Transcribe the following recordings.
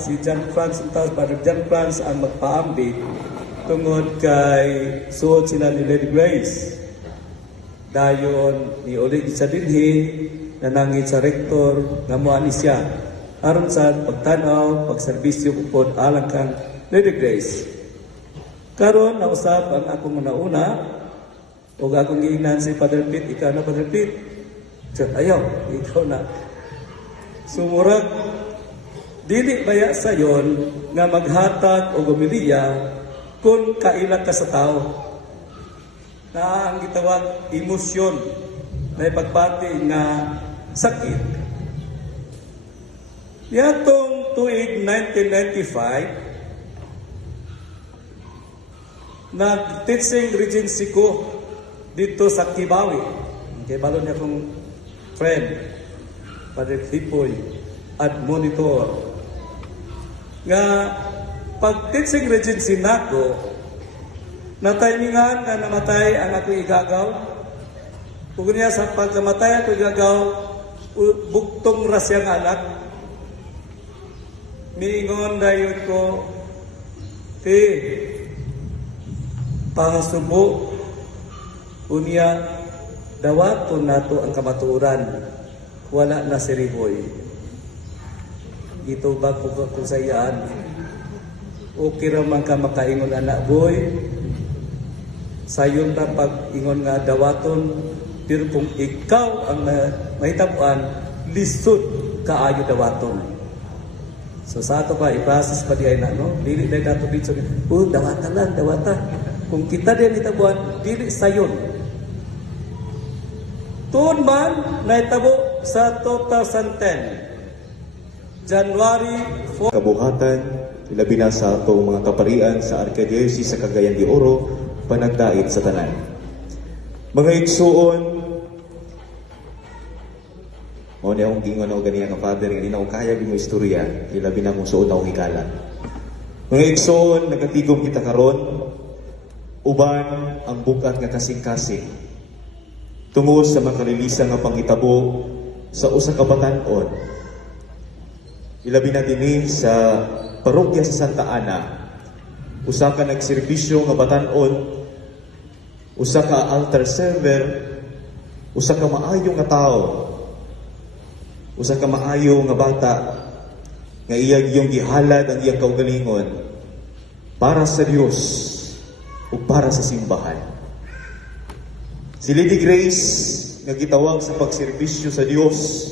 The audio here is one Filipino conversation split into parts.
Si John Franz Father John Franz ang magpaambit tungod kay suod sila ni Lady Grace. Dayon ni ulit sa dinhi nanangit sa rektor nga moani siya aron sa pagtanaw, pagserbisyo upod alang kang Lady Grace. Karon nausap ang akong una ug akong giingnan si Father Pete, ikaw na Father Pete. Ayaw, ikaw na. Sumurag dili baya sayon nga maghatag o gumiliya kung kaila ka sa tao. Na ang gitawag emosyon na ipagpati nga sakit. Yatong tuig 1995, nag-teaching regency ko dito sa Kibawi. Kay balon niya kong friend, Padre Tipoy, at monitor. Nga pag-teaching regency nako, natimingan nga namatay ang ako igagaw. Kung niya sa pagkamatay ako igagaw, buktong rasya nga anak. Miingon dayon ko, pahasubo, unya, dawaton nato ang kamaturan, wala na si Riboy. Ito ba kung sayaan? Okay raman ka makaingon anak boy. Sayon na pag-ingon nga dawaton, pero kung ikaw ang mahitabuan, lisod kaayo dawaton. So sa ato pa, i-process pa diay na, no? Dili na nato dito, dawata lang, dawata. Kung kita din hitabuan, dili sayon. Tuon man, naitabo sa 2010. January 4. Kabuhatan, labi na sa atong mga kaparian sa Archdiocese sa Cagayan de Oro, panagdait sa tanan. Mga igsuon, o niya akong gingon ako ganyan ka Father, hindi na ako kaya mo istorya, ilabi na akong suod akong hikala. Mga igsuon, nagatigom kita karon, uban ang bukat nga kasing-kasing. Tungo sa makalilisa nga pangitabo sa usa ka batan-on. Ilabi na din sa parokya sa Santa Ana, usa ka nagserbisyo nga batan-on, usa ka altar server, usa ka maayo nga tao, usa ka maayo nga bata, nga iyang iyong gihalad ang iyang kaugalingon para sa Dios o para sa simbahan. Si Lady Grace nga gitawag sa pagserbisyo sa Dios,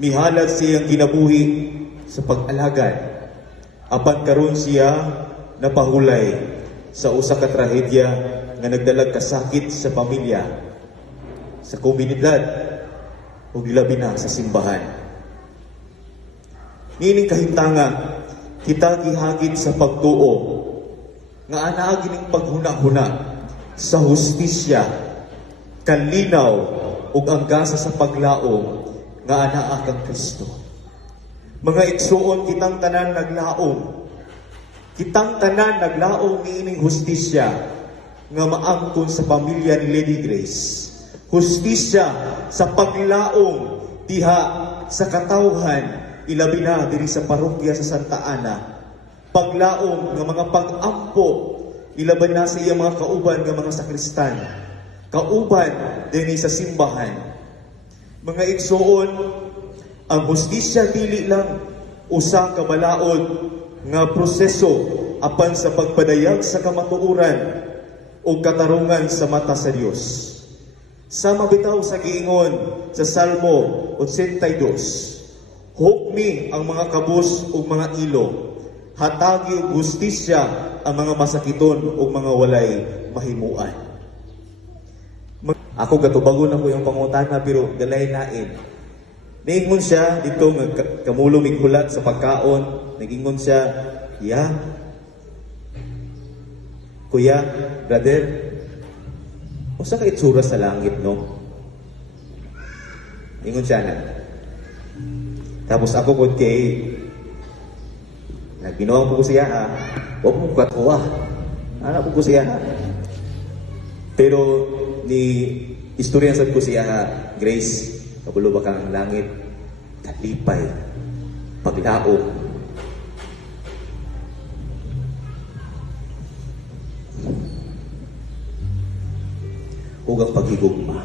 mihalad siyang ginabuhi sa pag-alagad. Apan karon siya napahulay sa usa ka trahedya nga nagdalag kasakit sa pamilya, sa komunidad, o gilabi na sa simbahan. Nining kahintanga, kita gihagid sa pagtuo nga anaa gining paghuna-huna sa hustisya, kalinaw ug anggasa sa paglaom nga anaa kang Kristo. Mga igsuon, kitang tanan naglaom. Kitang tanan naglaom ni ining hustisya nga maangkon sa pamilya ni Lady Grace. Hustisya sa paglaom diha sa katawhan, ilabi na diri sa parokya sa Santa Ana. Paglaom nga mga pag-ampo, ilaban na sa iya mga kauban nga mga sakristan. Kauban dinhi sa simbahan. Mga igsuon, ang hustisya dili lang usa ka balaod nga proseso apan sa pagpadayag sa kamatuoran o katarungan sa mata sa Dios. Sama bitaw sa giingon sa Salmo 82, hukmi ang mga kabus ug mga ilo, hatagi og hustisya ang mga masakiton ug mga walay mahimuan. Ako gatubagon ako yung pangutana pero galay nain. Naingon siya dito kamulong mighulat sa pagkaon. Nagingon siya, Kuya, brother, usa ka itsura sa langit, no? Ingon siya na. Tapos ako po kay nagbinuang po ko siya, huwag mo katuwa. Anak po ko siya, Pero ni istorya sa ko siya, Grace, kabulo ba kang langit, kalipay, paglaom, ug ang paghigugma.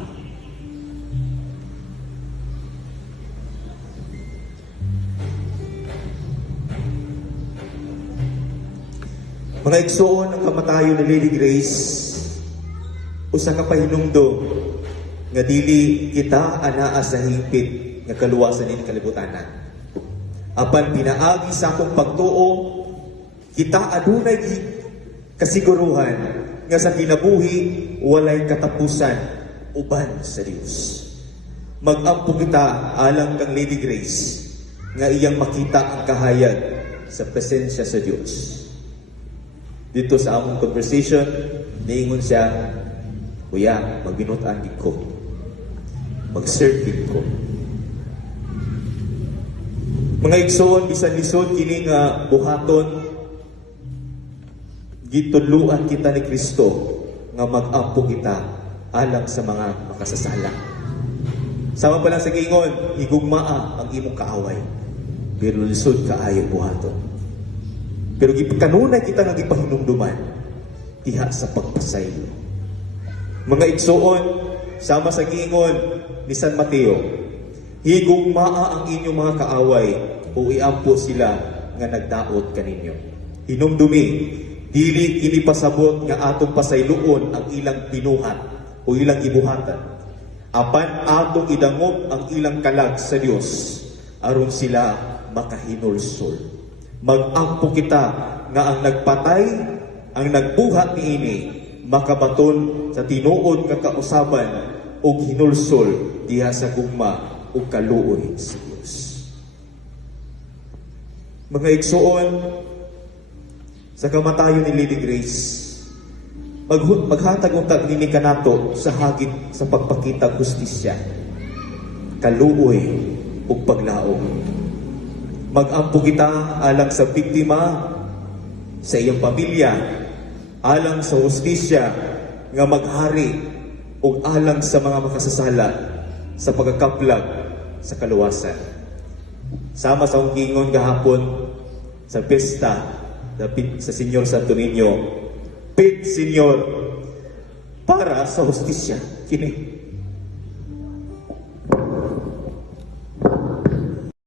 Mga igsoon, ang kamatayon ni Lady Grace, usa ka pahinumdom nga dili kita anaa sa hingpit nga kaluwasan ni kalibutanan. Apan pinaagi sa akong pagtuo, kita adunay kasiguruhan nga sa kinabuhi walay katapusan uban sa Dios. Mag-ampo kita alang kang Lady Grace nga iyang makita ang kahayag sa presensya sa Dios. Dito sa among conversation, niingon siya, Kuya, magbinutan gid ko. Mag-serve gid ko. Mga igsoon, bisan lisod kini nga buhaton, gituluan kita ni Kristo nga mag-ampo kita alang sa mga makasasala. Sama pa lang sa giingon, higugmaa ang imong kaaway. Pero lisod kaayo buhaton. Pero kanunay kita nga gipahinumduman diha sa pagpasaylo. Mga igsoon, sama sa giingon ni San Mateo, higugmaa ang inyong mga kaaway o iampo sila nga nagdaot kaninyo. Hinumdumi, dili kini pasabot nga atong pasayloon ang ilang binuhat o ilang gibuhatan. Apan atong idangop ang ilang kalag sa Dios aron sila makahinulsol. Mag-ampo kita nga ang nagpatay, ang nagbuhat niini, makabaton sa tinuod nga kausaban o hinulsol diha sa gugma o kaluoy sa Dios. Mga igsoon, sa kamatayon ni Lady Grace, maghatag-untag nini kanato sa hagit sa pagpakitang hustisya, kaluoy o paglaom. Mag-ampo kita alang sa biktima, sa iyang pamilya, alang sa hustisya nga maghari o alang sa mga makasasala sa pagkakaplag sa kaluwasan. Sama sa gingon gahapon sa pesta sa Senyor Santo Niño, Pit Senyor para sa hustisya. Kini